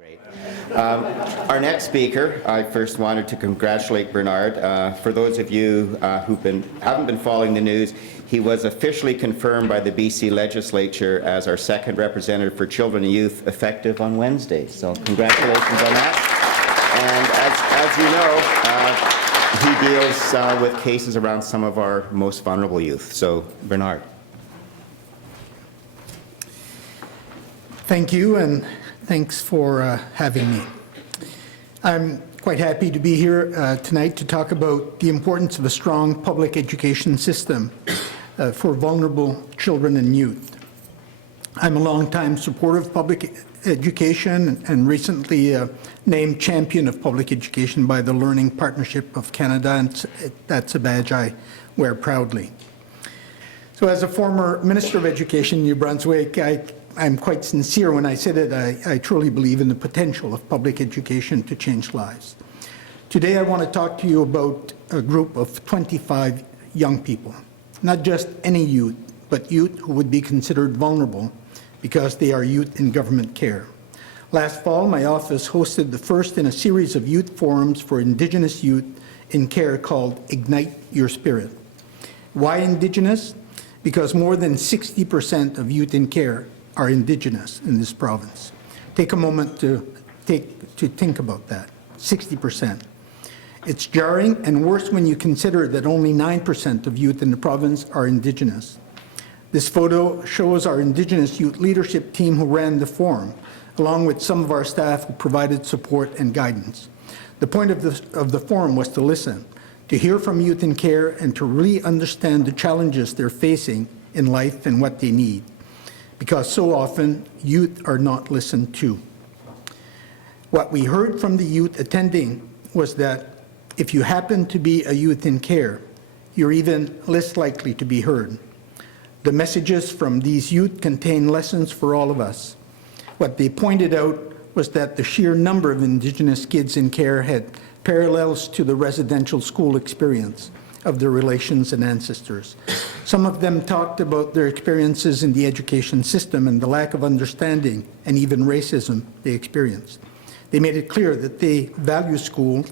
Great. Our next speaker, I first wanted to congratulate Bernard. For those of you who haven't been following the news, he was officially confirmed by the BC Legislature as our second representative for children and youth, effective on Wednesday. So congratulations on that. And as you know, he deals with cases around some of our most vulnerable youth. So Bernard. Thank you, and thanks for having me. I'm quite happy to be here tonight to talk about the importance of a strong public education system for vulnerable children and youth. I'm a longtime supporter of public education and recently named Champion of Public Education by the Learning Partnership of Canada, and that's a badge I wear proudly. So as a former Minister of Education in New Brunswick, I'm quite sincere when I say that I truly believe in the potential of public education to change lives. Today I want to talk to you about a group of 25 young people, not just any youth, but youth who would be considered vulnerable because they are youth in government care. Last fall, my office hosted the first in a series of youth forums for Indigenous youth in care called Ignite Your Spirit. Why Indigenous? Because more than 60% of youth in care are Indigenous in this province. Take a moment to think about that, 60%. It's jarring and worse when you consider that only 9% of youth in the province are Indigenous. This photo shows our Indigenous youth leadership team who ran the forum, along with some of our staff who provided support and guidance. The point of the forum was to listen, to hear from youth in care, and to really understand the challenges they're facing in life and what they need, because so often youth are not listened to. What we heard from the youth attending was that if you happen to be a youth in care, you're even less likely to be heard. The messages from these youth contain lessons for all of us. What they pointed out was that the sheer number of Indigenous kids in care had parallels to the residential school experience of their relations and ancestors. Some of them talked about their experiences in the education system and the lack of understanding and even racism they experienced. They made it clear that they value school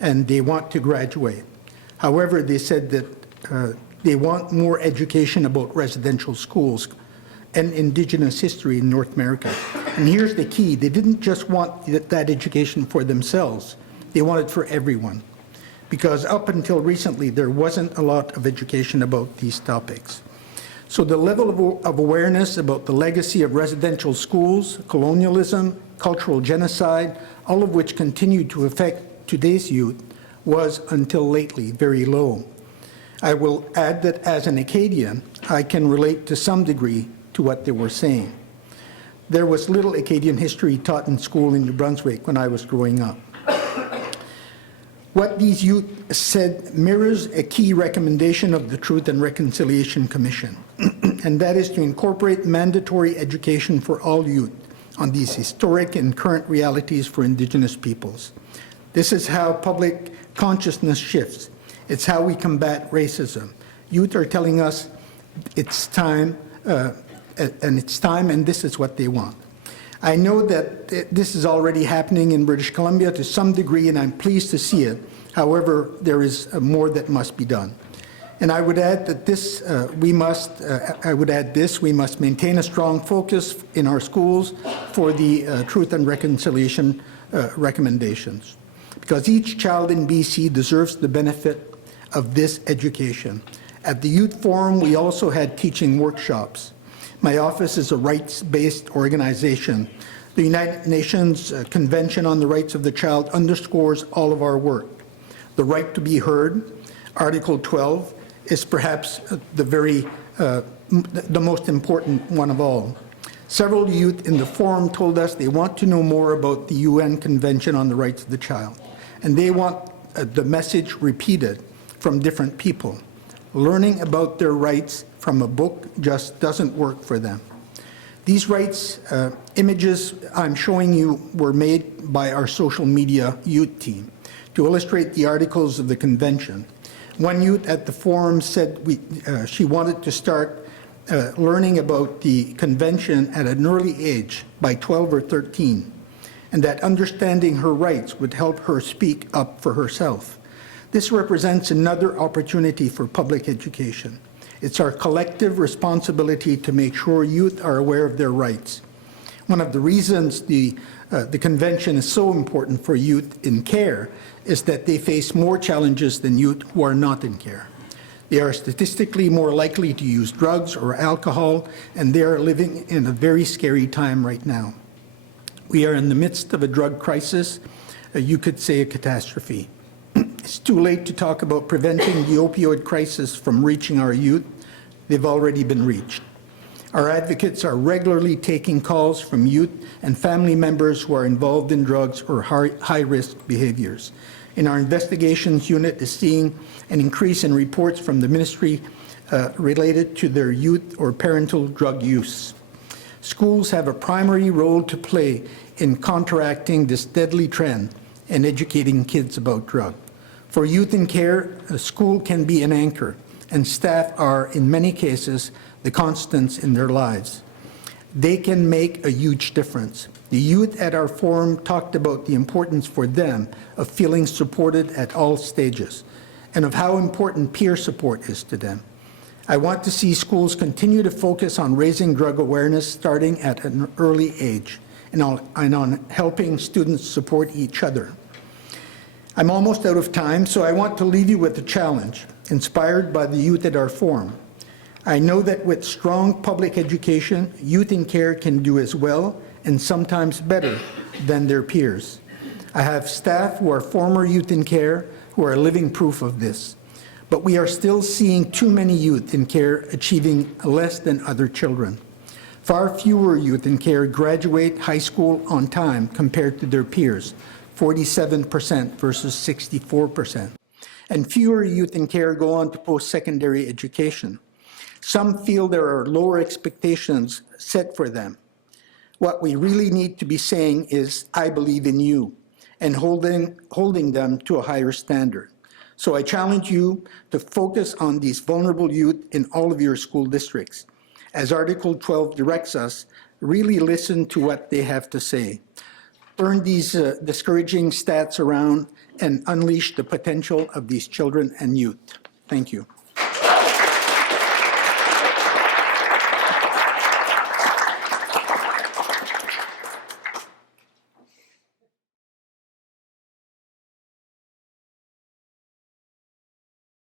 and they want to graduate. However, they said that they want more education about residential schools and Indigenous history in North America. And here's the key: they didn't just want that education for themselves, they want it for everyone. Because up until recently, there wasn't a lot of education about these topics. So the level of awareness about the legacy of residential schools, colonialism, cultural genocide, all of which continue to affect today's youth, was until lately very low. I will add that as an Acadian, I can relate to some degree to what they were saying. There was little Acadian history taught in school in New Brunswick when I was growing up. What these youth said mirrors a key recommendation of the Truth and Reconciliation Commission, and that is to incorporate mandatory education for all youth on these historic and current realities for Indigenous peoples. This is how public consciousness shifts. It's how we combat racism. Youth are telling us it's time, and this is what they want. I know that this is already happening in British Columbia to some degree, and I'm pleased to see it. However, there is more that must be done. And I would add that we must maintain a strong focus in our schools for the Truth and Reconciliation recommendations, because each child in BC deserves the benefit of this education. At the Youth Forum, we also had teaching workshops. My office is a rights-based organization. The United Nations Convention on the Rights of the Child underscores all of our work. The right to be heard, Article 12, is perhaps the most important one of all. Several youth in the forum told us they want to know more about the UN Convention on the Rights of the Child, and they want the message repeated from different people. Learning about their rights from a book just doesn't work for them. These rights images I'm showing you were made by our social media youth team to illustrate the articles of the convention. One youth at the forum said she wanted to start learning about the convention at an early age, by 12 or 13. and that understanding her rights would help her speak up for herself. This represents another opportunity for public education. It's our collective responsibility to make sure youth are aware of their rights. One of the reasons the convention is so important for youth in care is that they face more challenges than youth who are not in care. They are statistically more likely to use drugs or alcohol, and they are living in a very scary time right now. We are in the midst of a drug crisis, you could say a catastrophe. It's too late to talk about preventing the opioid crisis from reaching our youth. They've already been reached. Our advocates are regularly taking calls from youth and family members who are involved in drugs or high-risk behaviors. And our investigations unit is seeing an increase in reports from the ministry related to their youth or parental drug use. Schools have a primary role to play in counteracting this deadly trend and educating kids about drugs. For youth in care, a school can be an anchor, and staff are, in many cases, the constants in their lives. They can make a huge difference. The youth at our forum talked about the importance for them of feeling supported at all stages and of how important peer support is to them. I want to see schools continue to focus on raising drug awareness starting at an early age and on helping students support each other. I'm almost out of time, so I want to leave you with a challenge inspired by the youth at our forum. I know that with strong public education, youth in care can do as well and sometimes better than their peers. I have staff who are former youth in care who are living proof of this. But we are still seeing too many youth in care achieving less than other children. Far fewer youth in care graduate high school on time compared to their peers, 47% versus 64%. And fewer youth in care go on to post-secondary education. Some feel there are lower expectations set for them. What we really need to be saying is, I believe in you, and holding them to a higher standard. So I challenge you to focus on these vulnerable youth in all of your school districts. As Article 12 directs us, really listen to what they have to say. Turn these discouraging stats around and unleash the potential of these children and youth. Thank you.